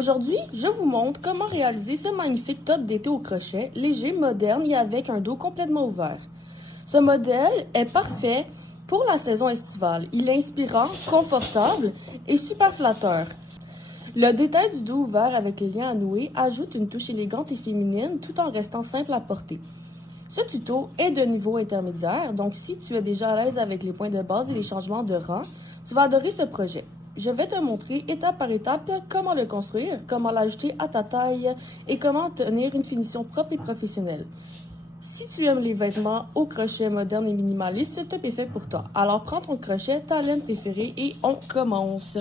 Aujourd'hui, je vous montre comment réaliser ce magnifique top d'été au crochet, léger, moderne et avec un dos complètement ouvert. Ce modèle est parfait pour la saison estivale. Il est inspirant, confortable et super flatteur. Le détail du dos ouvert avec les liens à nouer ajoute une touche élégante et féminine tout en restant simple à porter. Ce tuto est de niveau intermédiaire, donc si tu es déjà à l'aise avec les points de base et les changements de rang, tu vas adorer ce projet. Je vais te montrer étape par étape comment le construire, comment l'ajouter à ta taille et comment obtenir une finition propre et professionnelle. Si tu aimes les vêtements au crochet moderne et minimaliste, ce top est fait pour toi. Alors prends ton crochet, ta laine préférée et on commence.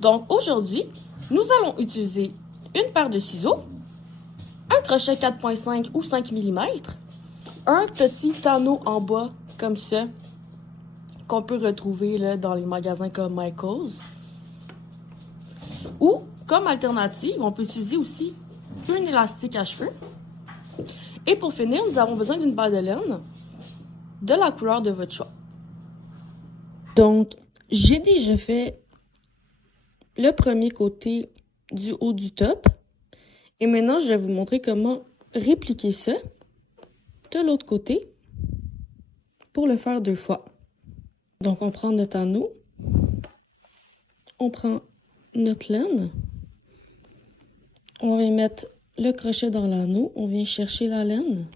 Donc aujourd'hui, nous allons utiliser une paire de ciseaux, un crochet 4.5 ou 5 mm, un petit tonneau en bois comme ça qu'on peut retrouver là, dans les magasins comme Michaels. Ou, comme alternative, on peut utiliser aussi un élastique à cheveux. Et pour finir, nous avons besoin d'une balle de laine de la couleur de votre choix. Donc, j'ai déjà fait le premier côté du haut du top. Et maintenant, je vais vous montrer comment répliquer ça de l'autre côté pour le faire 2 fois. Donc, on prend notre anneau, on prend notre laine, on vient mettre le crochet dans l'anneau, on vient chercher la laine,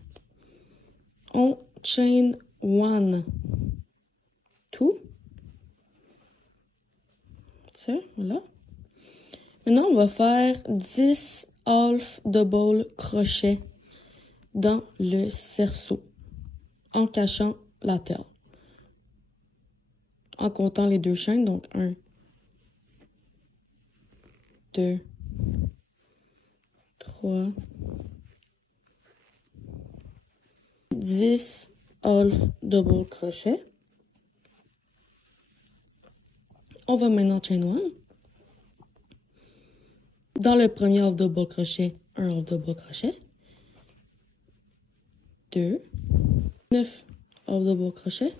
on chain 1, 2, ça, voilà. Maintenant, on va faire 10 half double crochets dans le cerceau, en cachant la terre. En comptant les 2 chaînes, donc 1, 2, 3, 10 half double crochet. On va maintenant chain 1. Dans le premier half double crochet, un half double crochet. 2, 9 half double crochet.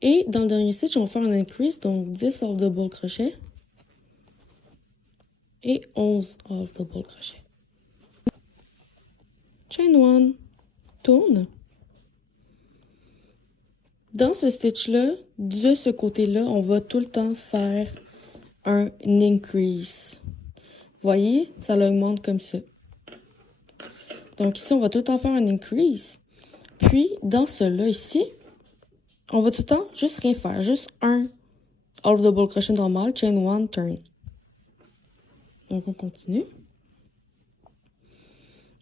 Et dans le dernier stitch, on va faire un increase, donc 10 half double crochet. Et 11 half double crochet. Chain 1, tourne. Dans ce stitch-là, de ce côté-là, on va tout le temps faire un increase. Vous voyez, ça l'augmente comme ça. Donc ici, on va tout le temps faire un increase. Puis, dans celui-là ici, on va tout le temps juste rien faire. Juste un half double crochet normal, chain 1, turn. Donc, on continue.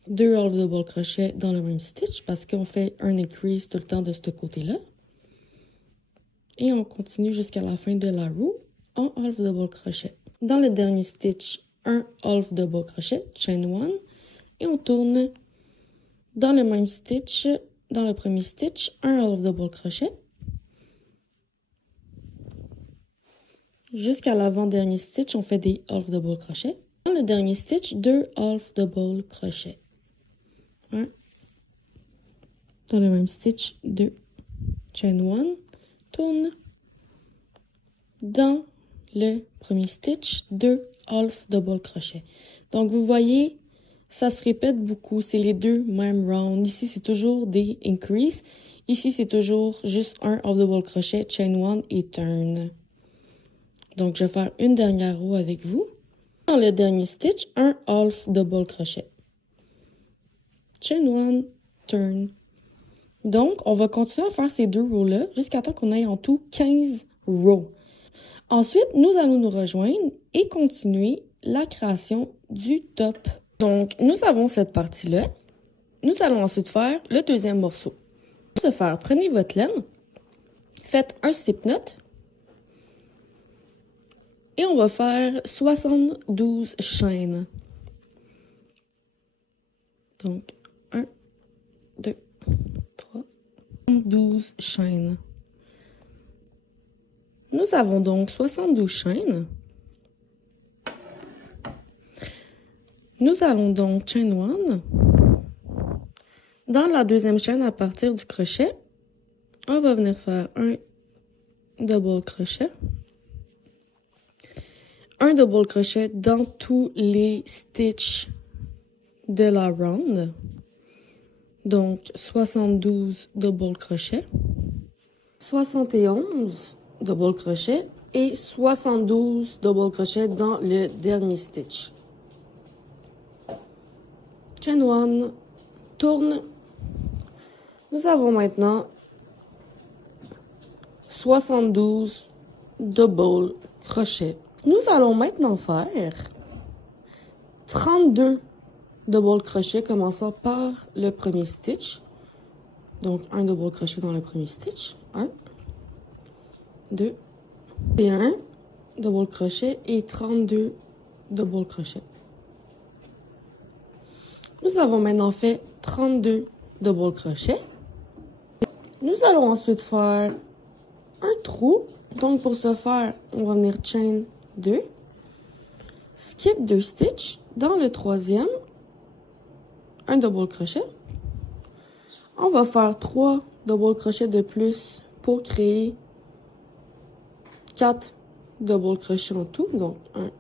2 half double crochet dans le même stitch parce qu'on fait un increase tout le temps de ce côté-là. Et on continue jusqu'à la fin de la roue en half double crochet. Dans le dernier stitch, un half double crochet, chain 1, et on tourne dans le même stitch, dans le premier stitch, un half double crochet. Jusqu'à l'avant-dernier stitch, on fait des half double crochet. Dans le dernier stitch, 2 half double crochet. 1. Dans le même stitch, 2. Chain 1. Tourne. Dans le premier stitch, 2 half double crochet. Donc, vous voyez, ça se répète beaucoup. C'est les 2 mêmes rounds. Ici, c'est toujours des increase. Ici, c'est toujours juste un half double crochet, chain 1 et turn. Donc, je vais faire une dernière roue avec vous. Dans le dernier stitch, un half double crochet. Chain 1, turn. Donc, on va continuer à faire ces 2 rows-là jusqu'à temps qu'on ait en tout 15 rows. Ensuite, nous allons nous rejoindre et continuer la création du top. Donc, nous avons cette partie-là. Nous allons ensuite faire le deuxième morceau. Pour ce faire, prenez votre laine, faites un slip knot. Et on va faire 72 chaînes. Donc, 1, 2, 3, 12 chaînes. Nous avons donc 72 chaînes. Nous allons donc chain 1. Dans la deuxième chaîne, à partir du crochet, on va venir faire un double crochet. un double crochet dans tous les stitches de la round. Donc, 72 double crochet, 71 double crochet et 72 double crochet dans le dernier stitch. Chain 1, tourne. Nous avons maintenant 72 double crochet. Nous allons maintenant faire 32 double crochet commençant par le premier stitch. Donc, un double crochet dans le premier stitch. 1, 2 et 1 double crochet et 32 double crochet. Nous avons maintenant fait 32 double crochet. Nous allons ensuite faire un trou. Donc, pour ce faire, on va venir chain 2, skip 2 stitches. Dans le troisième, un double crochet. On va faire 3 double crochets de plus pour créer 4 double crochets en tout. Donc, 1,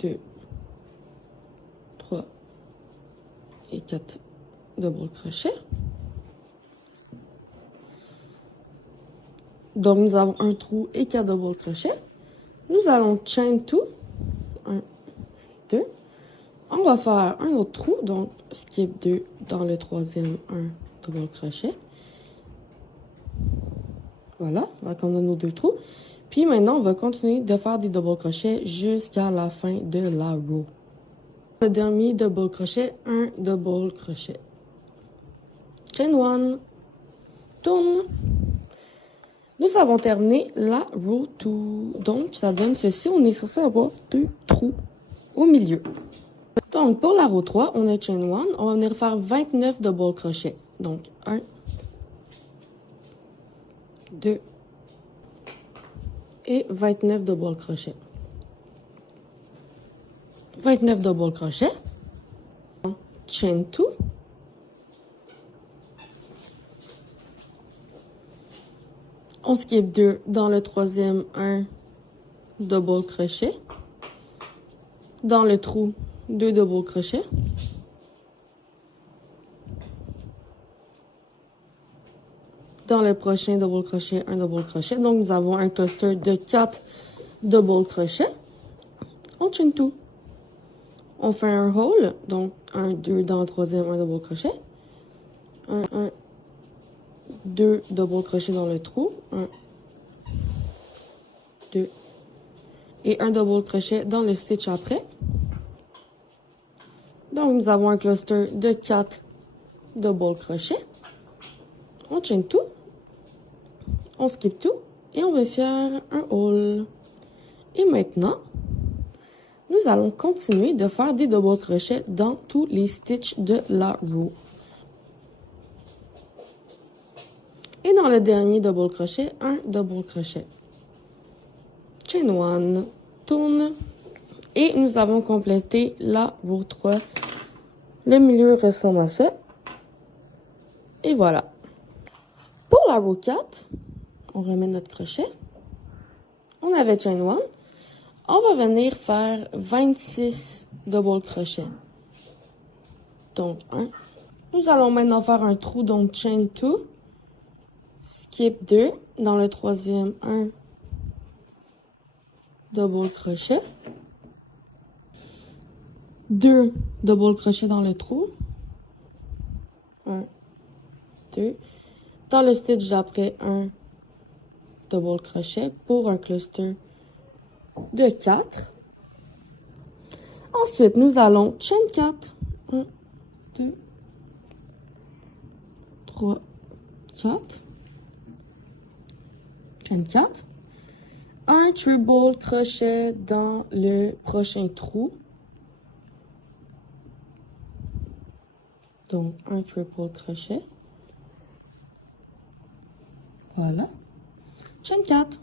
2, 3 et 4 double crochets. Donc, nous avons un trou et 4 double crochets. Nous allons chain 2. 1, 2. On va faire un autre trou. Donc, skip 2 dans le troisième, un double crochet. Voilà, donc on a nos 2 trous. Puis maintenant, on va continuer de faire des double crochets jusqu'à la fin de la row. Le dernier double crochet, un double crochet. Chain 1, tourne. Nous avons terminé la row 2. Donc, ça donne ceci. On est censé avoir 2 trous au milieu. Donc, pour la row 3, on a chain 1. On va venir faire 29 double crochets. Donc, 1, 2 et 29 double crochets. 29 double crochets. Chain 2. On skip 2 dans le troisième, un double crochet. Dans le trou, 2 double crochets. Dans le prochain double crochet, un double crochet. Donc, nous avons un cluster de 4 double crochets. On chain 2. On fait un hole. Donc, 1, 2 dans le troisième, un double crochet. 1, 1, 2 double crochets dans le trou. 1, 2 et un double crochet dans le stitch après. Donc, nous avons un cluster de 4 double crochets. On chain 2. On skip tout et on va faire un hole. Et maintenant, nous allons continuer de faire des double crochets dans tous les stitches de la row. Et dans le dernier double crochet, un double crochet. Chain 1, tourne. Et nous avons complété la row 3. Le milieu ressemble à ça. Et voilà. Pour la row 4, on remet notre crochet. On avait chain 1. On va venir faire 26 double crochets. Donc, 1. Nous allons maintenant faire un trou, donc chain 2. Skip 2. Dans le troisième, un double crochet. 2 double crochets dans le trou. 1, 2. Dans le stitch d'après, un double crochet pour un cluster de 4. Ensuite, nous allons chain 4. 1, 2, 3, 4. Chain 4. Un triple crochet dans le prochain trou. Donc, un triple crochet. Voilà. Chain 4.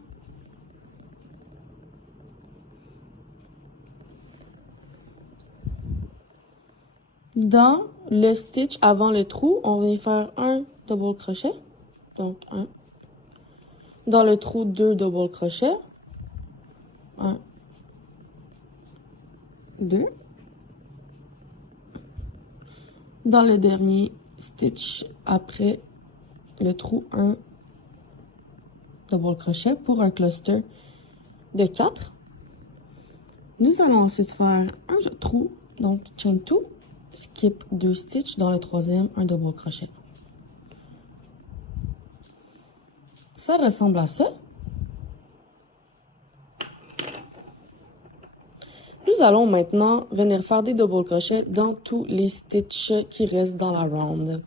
Dans le stitch avant le trou, on va faire un double crochet. Donc, 1. Dans le trou, 2 double crochets. 1, 2. Dans le dernier stitch après le trou, un double crochet pour un cluster de 4. Nous allons ensuite faire un trou, donc chain 2, skip 2 stitches, dans le troisième, un double crochet. Ça ressemble à ça. Nous allons maintenant venir faire des double crochets dans tous les stitches qui restent dans la round.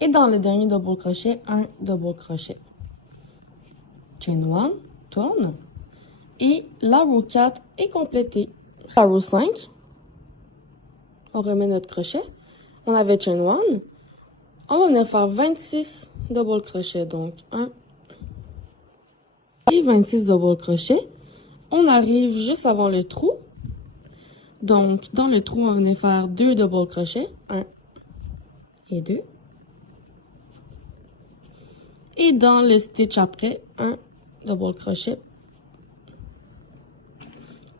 Et dans le dernier double crochet, un double crochet. Chain 1, tourne. Et la row 4 est complétée. La row 5, on remet notre crochet. On avait chain 1. On va venir faire 26 double crochets. Donc 1 et 26 double crochets. On arrive juste avant le trou. Donc dans le trou, on va venir faire 2 double crochets. 1 et 2. Et dans le stitch après, un double crochet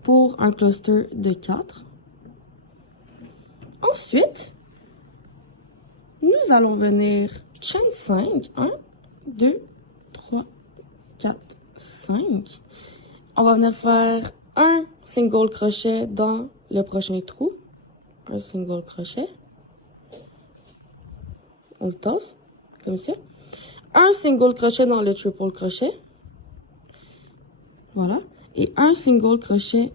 pour un cluster de 4. Ensuite, nous allons venir chain 5. 1, 2, 3, 4, 5. On va venir faire un single crochet dans le prochain trou. Un single crochet. On le tasse, comme ça. Un single crochet dans le triple crochet. Voilà. Et un single crochet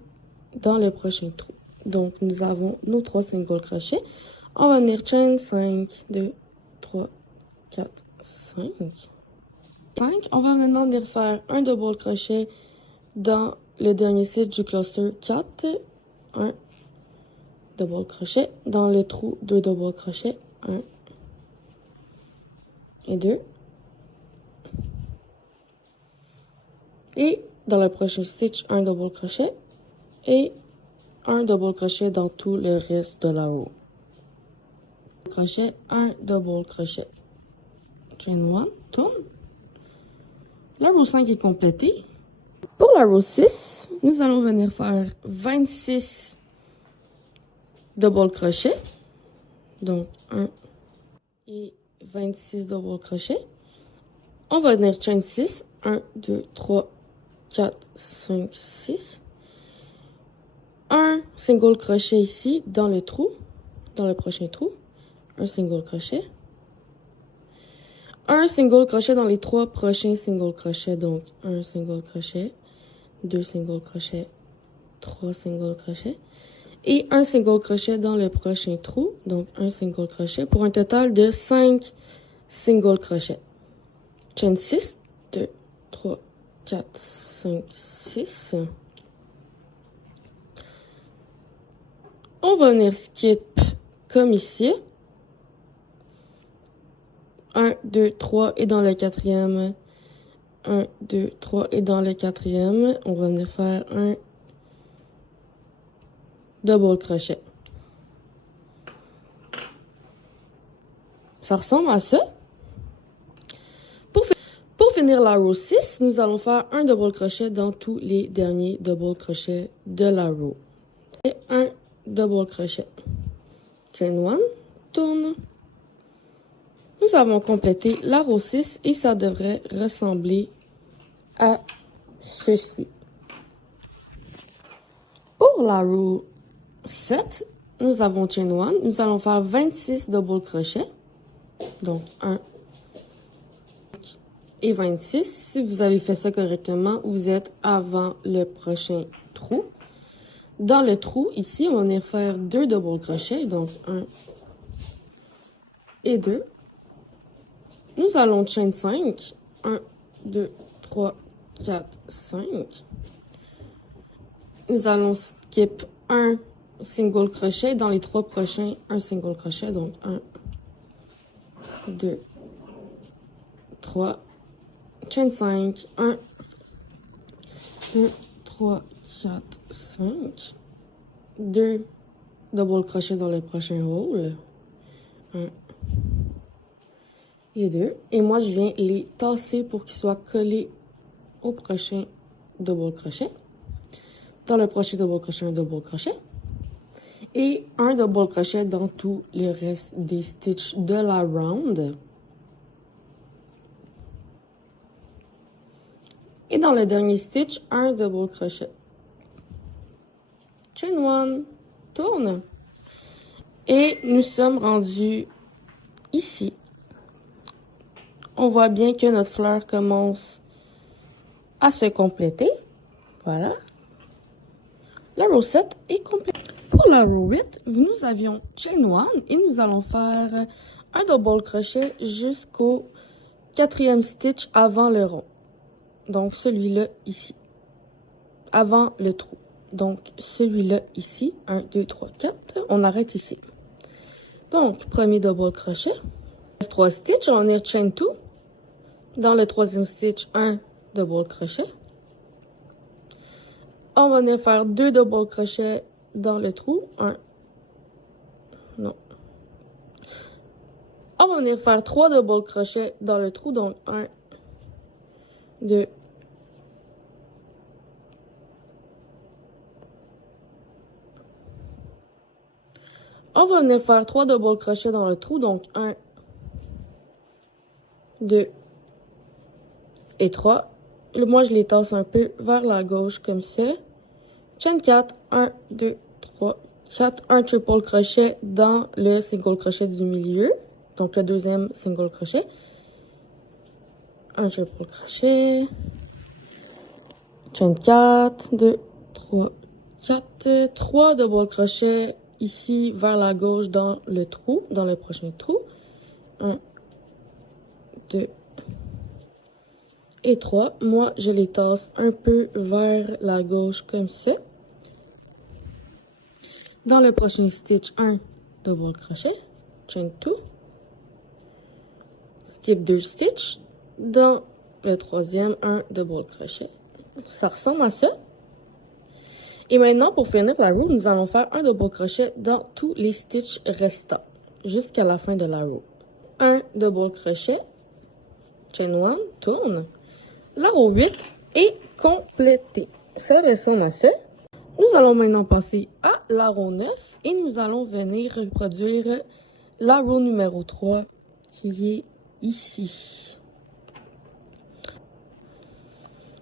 dans le prochain trou. Donc, nous avons nos 3 single crochets. On va venir chain 5, 2, 3, 4, 5. 5. On va maintenant venir faire un double crochet dans le dernier stitch du cluster 4. Un double crochet. Dans le trou, 2 double crochets. 1 et 2. Et dans le prochain stitch, un double crochet. Et un double crochet dans tout le reste de la row. Crochet, un double crochet. Chain 1, tourne. La row 5 est complétée. Pour la row 6, nous allons venir faire 26 double crochets. Donc 1 et 26 double crochets. On va venir chain 6. 1, 2, 3, 4, 5, 6. Un single crochet ici dans le trou, dans le prochain trou. Un single crochet. Un single crochet dans les 3 prochains single crochets. Donc, un single crochet, 2 single crochets, 3 single crochets. Et un single crochet dans le prochain trou. Donc, un single crochet pour un total de 5 single crochets. Chain 6, 2, 3, 4, 5, 6. On va venir skip comme ici. 1, 2, 3 et dans le quatrième. 1, 2, 3 et dans le quatrième. On va venir faire un double crochet. Ça ressemble à ça. Pour finir la row 6, nous allons faire un double crochet dans tous les derniers double crochets de la row. Et un double crochet. Chain 1, tourne. Nous avons complété la row 6 et ça devrait ressembler à ceci. Pour la row 7, nous avons chain 1. Nous allons faire 26 double crochets. Donc 1 et 26. Si vous avez fait ça correctement, vous êtes avant le prochain trou. Dans le trou, ici, on va venir faire 2 double crochets. Donc 1 et 2. Nous allons chain 5. 1, 2, 3, 4, 5. Nous allons skip un single crochet. Dans les 3 prochains, un single crochet. Donc 1, 2, 3. Chain 5. 1, 2, 3, 4, 5. 2 double crochets dans le prochain rôle. 1 et 2. Et moi, je viens les tasser pour qu'ils soient collés au prochain double crochet. Dans le prochain double crochet, un double crochet. Et un double crochet dans tout le reste des stitches de la round. Et dans le dernier stitch, un double crochet. Chain one, tourne. Et nous sommes rendus ici. On voit bien que notre fleur commence à se compléter. Voilà. La row 7 est complète. Pour la row 8, nous avions chain one et nous allons faire un double crochet jusqu'au 4e stitch avant le rond. Donc celui-là ici. Avant le trou. Donc celui-là ici. 1, 2, 3, 4. On arrête ici. Donc premier double crochet. 3 stitches, on va venir chain 2. Dans le 3e stitch, un double crochet. On va venir faire 2 double crochets dans le trou. Non. On va venir faire 3 double crochets dans le trou. Donc 1, 2, on va venir faire 3 double crochets dans le trou. Donc 1, 2 et 3. Moi, je les tasse un peu vers la gauche comme ça. Chain 4, 1, 2, 3, 4. Un triple crochet dans le single crochet du milieu. Donc, le deuxième single crochet. Un triple crochet. Chain 4, 2, 3, 4. 3 double crochets ici vers la gauche dans le trou, dans le prochain trou. 1, 2 et 3. Moi, je les tasse un peu vers la gauche comme ça. Dans le prochain stitch, un double crochet, chain 2. Skip 2 stitches. Dans le troisième, un double crochet. Ça ressemble à ça. Et maintenant, pour finir la row, nous allons faire un double crochet dans tous les stitches restants, jusqu'à la fin de la row. Un double crochet, chain 1, tourne. La row 8 est complétée. Ça ressemble à ça. Nous allons maintenant passer à la row 9 et nous allons venir reproduire la row numéro 3 qui est ici.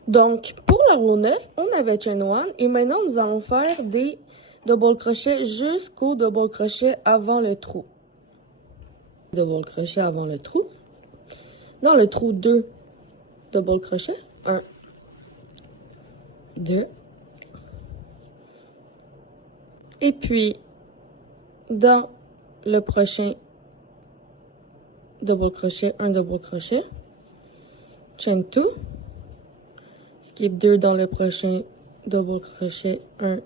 Donc, pour la row 9, on avait chain 1 et maintenant nous allons faire des double crochets jusqu'au double crochet avant le trou. Double crochet avant le trou. Dans le trou 2, double crochet. 1, 2. Et puis, dans le prochain double crochet, un double crochet. Chain 2. Skip 2 dans le prochain double crochet, un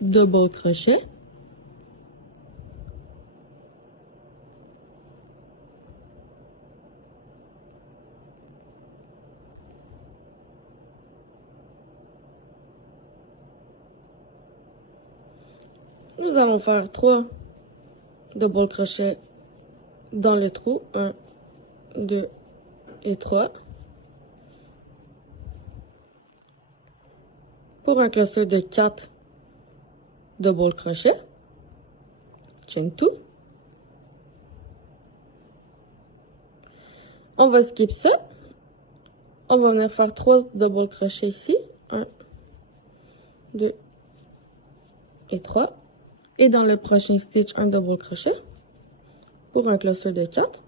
double crochet. Nous allons faire 3 double crochets dans le trou, 1, 2 et 3. Pour un cluster de 4 double crochets, chain 2. On va skip ça. On va venir faire 3 double crochets ici, 1, 2 et 3. Et dans le prochain stitch, un double crochet pour un cluster de 4.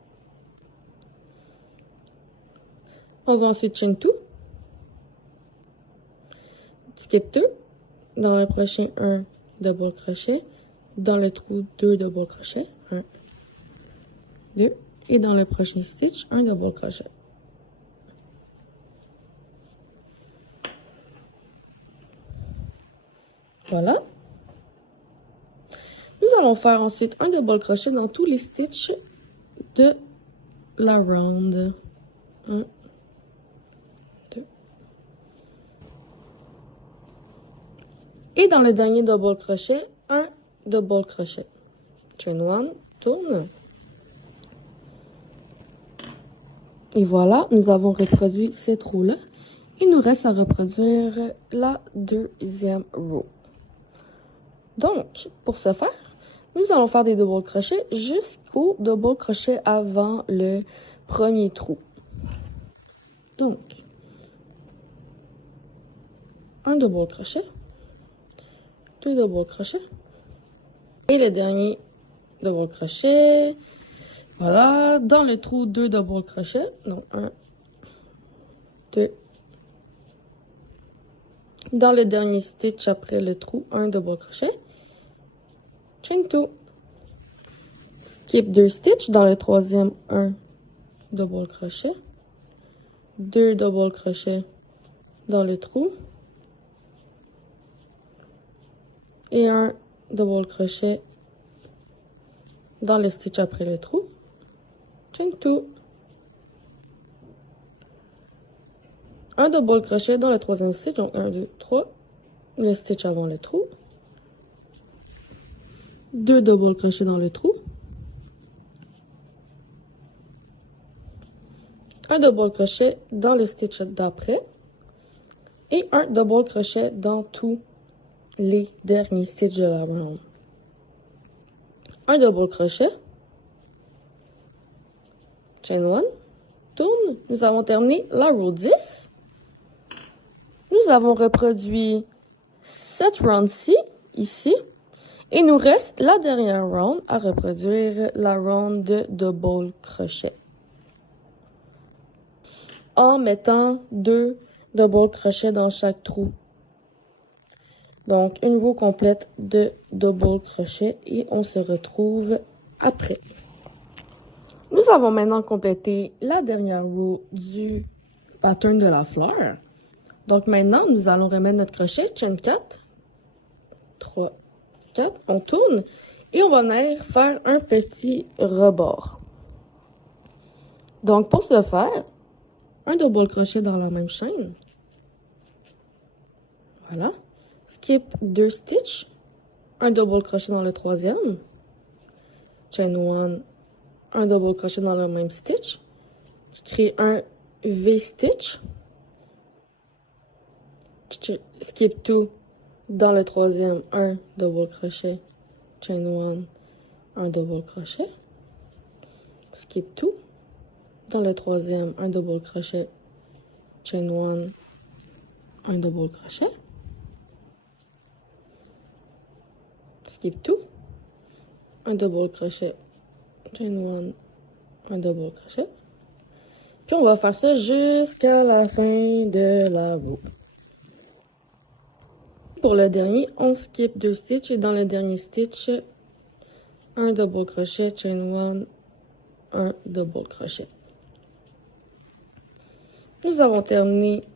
On va ensuite chain 2. Skip 2. Dans le prochain, un double crochet. Dans le trou, 2 double crochets. 1, 2. Et dans le prochain stitch, un double crochet. Voilà. Nous allons faire ensuite un double crochet dans tous les stitches de la round. 1, 2. Et dans le dernier double crochet, un double crochet. Chain 1, tourne. Et voilà, nous avons reproduit cette roue-là. Il nous reste à reproduire la deuxième row. Donc, pour ce faire, nous allons faire des double crochets jusqu'au double crochet avant le premier trou. Donc, un double crochet, deux double crochets, et le dernier double crochet. Voilà, dans le trou, deux double crochets. Donc, un, deux. Dans le dernier stitch après le trou, un double crochet. Chain two. Skip deux stitches. Dans le troisième, un double crochet. Deux double crochets dans le trou. Et un double crochet dans le stitch après le trou. Chain two. Un double crochet dans le troisième stitch, donc 1, 2, 3. Le stitch avant le trou. Deux double crochets dans le trou. Un double crochet dans le stitch d'après. Et un double crochet dans tous les derniers stitches de la round. Un double crochet. Chain one. Tourne. Nous avons terminé la row 10. Nous avons reproduit cette round-ci, ici. Et nous reste la dernière round à reproduire, la round de double crochet. En mettant deux double crochets dans chaque trou. Donc, une row complète de double crochet et on se retrouve après. Nous avons maintenant complété la dernière row du pattern de la fleur. Donc, maintenant, nous allons remettre notre crochet, chain 4, 3, 4, on tourne et on va venir faire un petit rebord. Donc, pour ce faire, un double crochet dans la même chaîne. Voilà. Skip deux stitches. Un double crochet dans le troisième. Chain one. Un double crochet dans le même stitch. Qui crée un V-stitch. Skip two. Dans le troisième, un double crochet. Chain one. Un double crochet. Skip two. Dans le troisième, un double crochet. Chain one. Un double crochet. Skip two. Un double crochet. Chain one. Un double crochet. Puis on va faire ça jusqu'à la fin de la row. Pour le dernier, on skip deux stitches et dans le dernier stitch, un double crochet, chain one, un double crochet. Nous avons terminé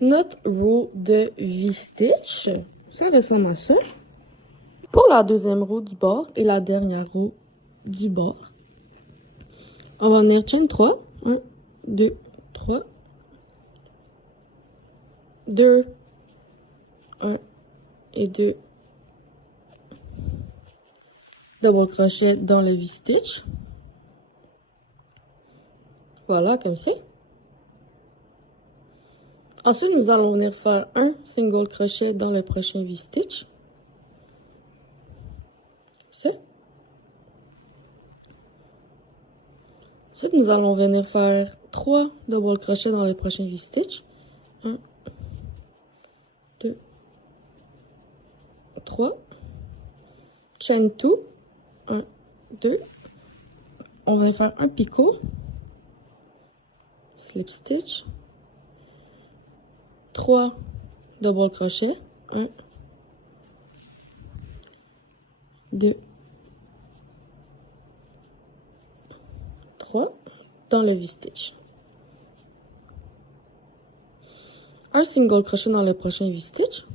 notre row de V-stitch. Ça ressemble à ça. Pour la deuxième row du bord et la dernière row du bord, on va venir chain 3. 1, 2, 3. 2, 1 et 2. Double crochet dans le V-stitch. Voilà, comme ça. Ensuite, nous allons venir faire un single crochet dans le prochain V-stitch. Comme ça. Ensuite, nous allons venir faire 3 double crochets dans le prochain V-stitch. 1, 2, 3. Chain 2. 1, 2. On va faire un picot. Slip stitch. 3 double crochets. 1, 2, 3 dans le V-stitch. Un single crochet dans le prochain V-stitch.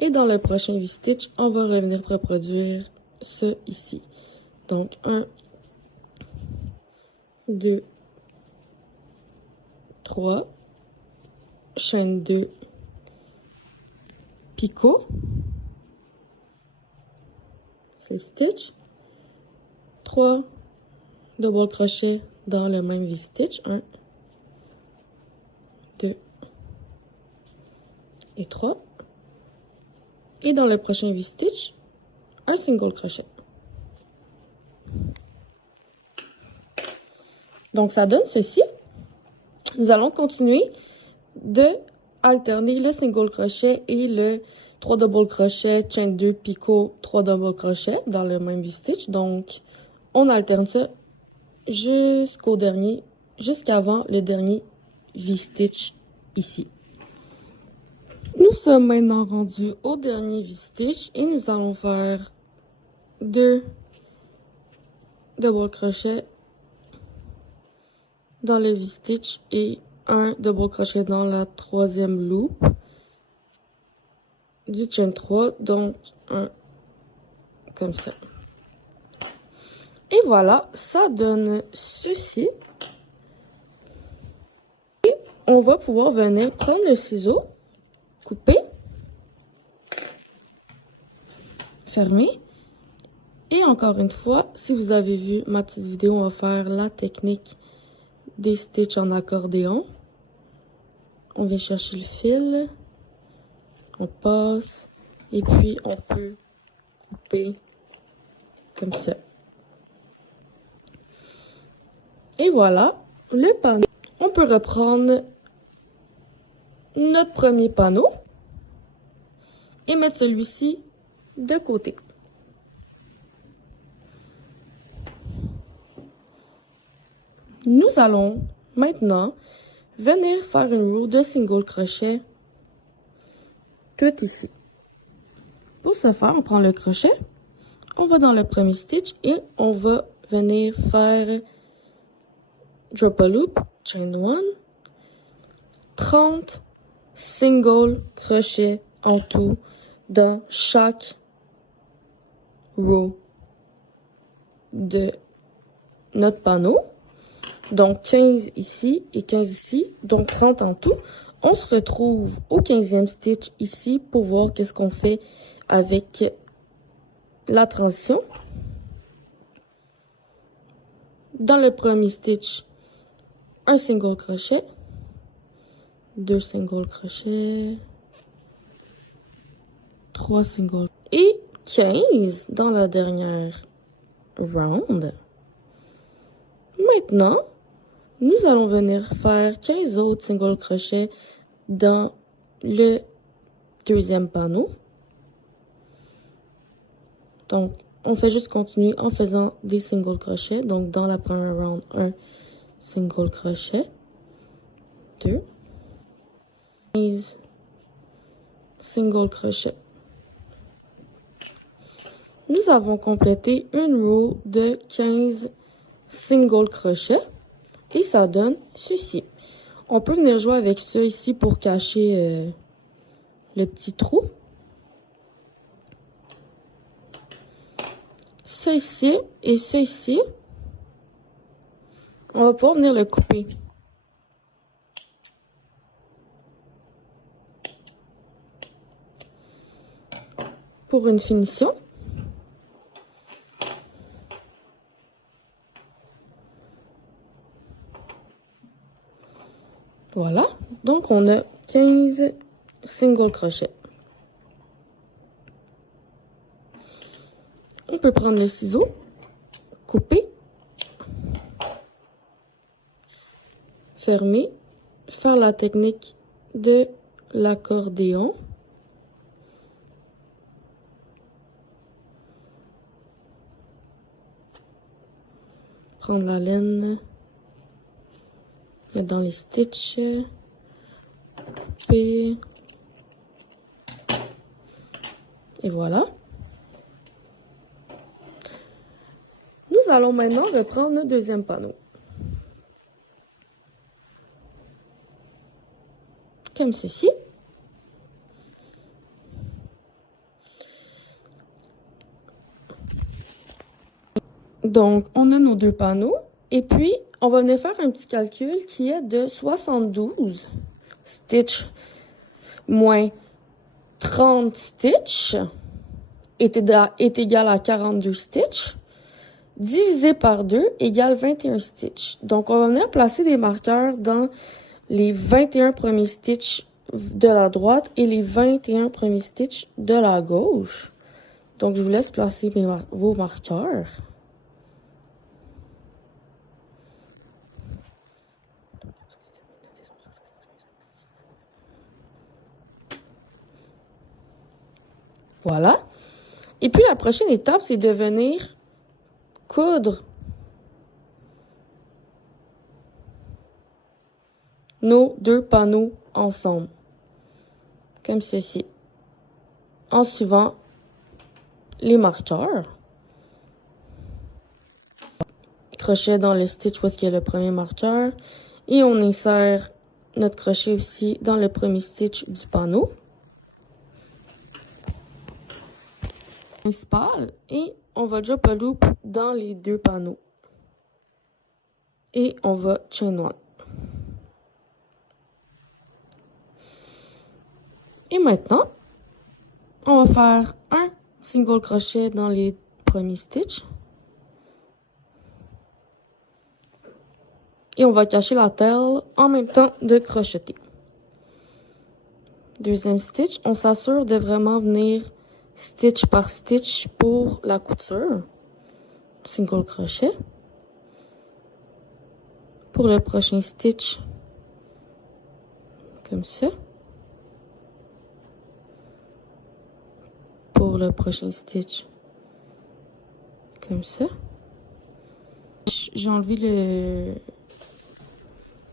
Et dans le prochain V-stitch, on va revenir reproduire ce ici. Donc, 1, 2, 3, chaîne 2, picot, slip stitch, 3 double crochet dans le même V-stitch, 1, et 3. Et dans le prochain V-stitch, un single crochet. Donc, ça donne ceci. Nous allons continuer de alterner le single crochet et le 3 double crochet, chain 2, picot, 3 double crochet dans le même V-stitch. Donc, on alterne ça jusqu'avant le dernier V-stitch ici. Nous sommes maintenant rendus au dernier V-stitch et nous allons faire 2 double crochets dans le V-stitch et un double crochet dans la troisième loop du chain 3, donc un comme ça. Et voilà, ça donne ceci. Et on va pouvoir venir prendre le ciseau, couper, fermer. Et encore une fois, si vous avez vu ma petite vidéo, on va faire la technique des stitches en accordéon. On vient chercher le fil, on passe, et puis on peut couper comme ça. Et voilà, le panneau. On peut reprendre notre premier panneau et mettre celui-ci de côté. Nous allons maintenant venir faire une roue de single crochet tout ici. Pour ce faire, on prend le crochet, on va dans le premier stitch et on va venir faire drop a loop, chain 1, 30 single crochets en tout dans chaque row de notre panneau. Donc 15 ici et 15 ici, donc 30 en tout. On se retrouve au 15e stitch ici pour voir qu'est-ce qu'on fait avec la transition. Dans le premier stitch, un single crochet, 2 single crochets, 3 single et 15 dans la dernière round. Maintenant, nous allons venir faire 15 autres single crochets dans le deuxième panneau. Donc, on fait juste continuer en faisant des single crochets. Donc, dans la première round, un single crochet, 2, 15 single crochet. Nous avons complété une row de 15 single crochets. Et ça donne ceci. On peut venir jouer avec ça ici pour cacher le petit trou. Ça ici et ça ici. On va pouvoir venir le couper. Pour une finition. Voilà, donc on a 15 single crochets. On peut prendre le ciseau, couper, fermer, faire la technique de l'accordéon. Prendre la laine. Mettre dans les stitches, couper, et voilà. Nous allons maintenant reprendre notre deuxième panneau. Comme ceci. Donc, on a nos deux panneaux, et puis, on va venir faire un petit calcul qui est de 72 stitch moins 30 stitch est égal à 42 stitch divisé par 2 égale 21 stitch. Donc, on va venir placer des marqueurs dans les 21 premiers stitch de la droite et les 21 premiers stitches de la gauche. Donc, je vous laisse placer vos marqueurs. Voilà. Et puis, la prochaine étape, c'est de venir coudre nos 2 panneaux ensemble. Comme ceci. En suivant les marqueurs. Crochet dans le stitch où est-ce qu'il y a le premier marqueur. Et on insère notre crochet aussi dans le premier stitch du panneau principal. Et on va drop a loop dans les 2 panneaux. Et on va chain one. Et maintenant, on va faire un single crochet dans les premiers stitches. Et on va cacher la taille en même temps de crocheter. Deuxième stitch, on s'assure de vraiment venir stitch par stitch pour la couture. Single crochet. Pour le prochain stitch, comme ça. Pour le prochain stitch, comme ça. J'ai enlevé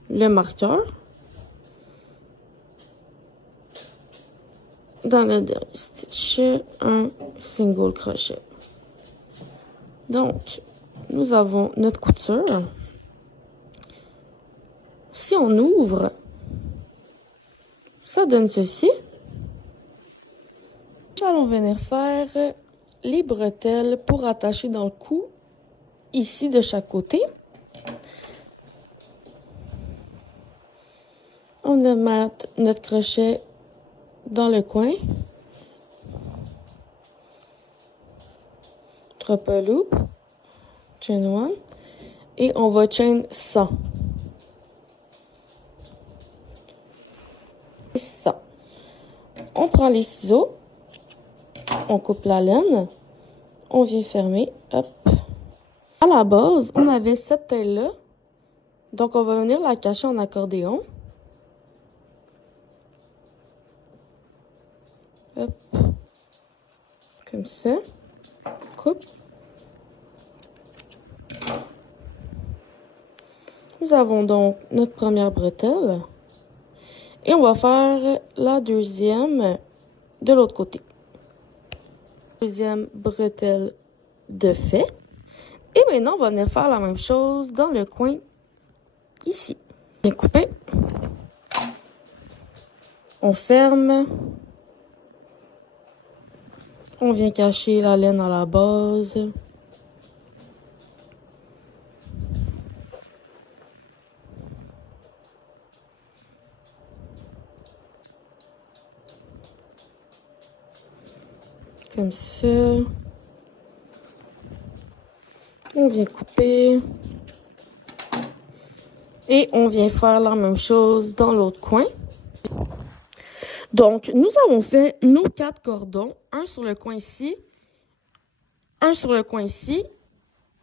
le marqueur. Dans le dernier stitch, un single crochet. Donc, nous avons notre couture. Si on ouvre, ça donne ceci. Nous allons venir faire les bretelles pour attacher dans le cou, ici de chaque côté. On va mettre notre crochet dans le coin. Drop a loop, chain one, et on va chain 100. Ça. On prend les ciseaux, on coupe la laine, on vient fermer, hop. À la base, on avait cette taille-là, donc on va venir la cacher en accordéon. Hop. Comme ça. Coupe. Nous avons donc notre première bretelle. Et on va faire la deuxième de l'autre côté. Deuxième bretelle de fait. Et maintenant, on va venir faire la même chose dans le coin ici. Bien coupé. On ferme. On vient cacher la laine à la base. Comme ça. On vient couper. Et on vient faire la même chose dans l'autre coin. Donc, nous avons fait nos 4 cordons. Un sur le coin ici. Un sur le coin ici.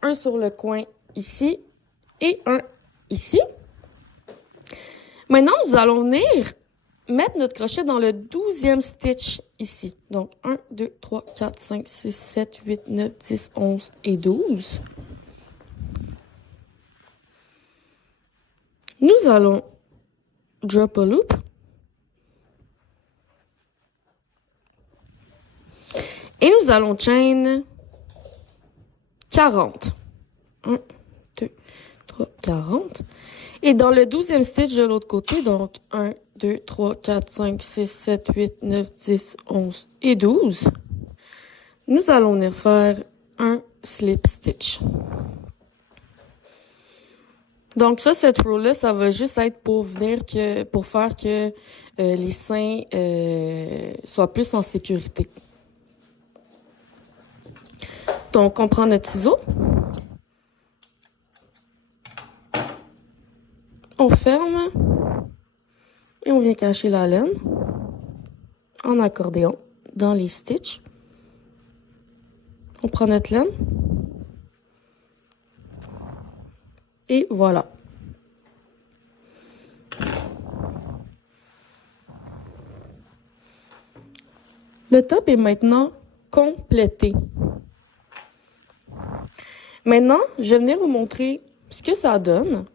Un sur le coin ici. Et un ici. Maintenant, nous allons venir mettre notre crochet dans le 12e stitch ici. Donc, 1, 2, 3, 4, 5, 6, 7, 8, 9, 10, 11 et 12. Nous allons drop a loop. Et nous allons chain 40. 1, 2, 3, 40. Et dans le 12e stitch de l'autre côté, donc 1, 2, 3, 4, 5, 6, 7, 8, 9, 10, 11 et 12, nous allons venir faire un slip stitch. Donc ça, cette row-là, ça va juste être pour faire que les seins soient plus en sécurité. Donc, on prend notre ciseau. On ferme. Et on vient cacher la laine en accordéon dans les stitches. On prend notre laine. Et voilà. Le top est maintenant complété. Maintenant, je vais venir vous montrer ce que ça donne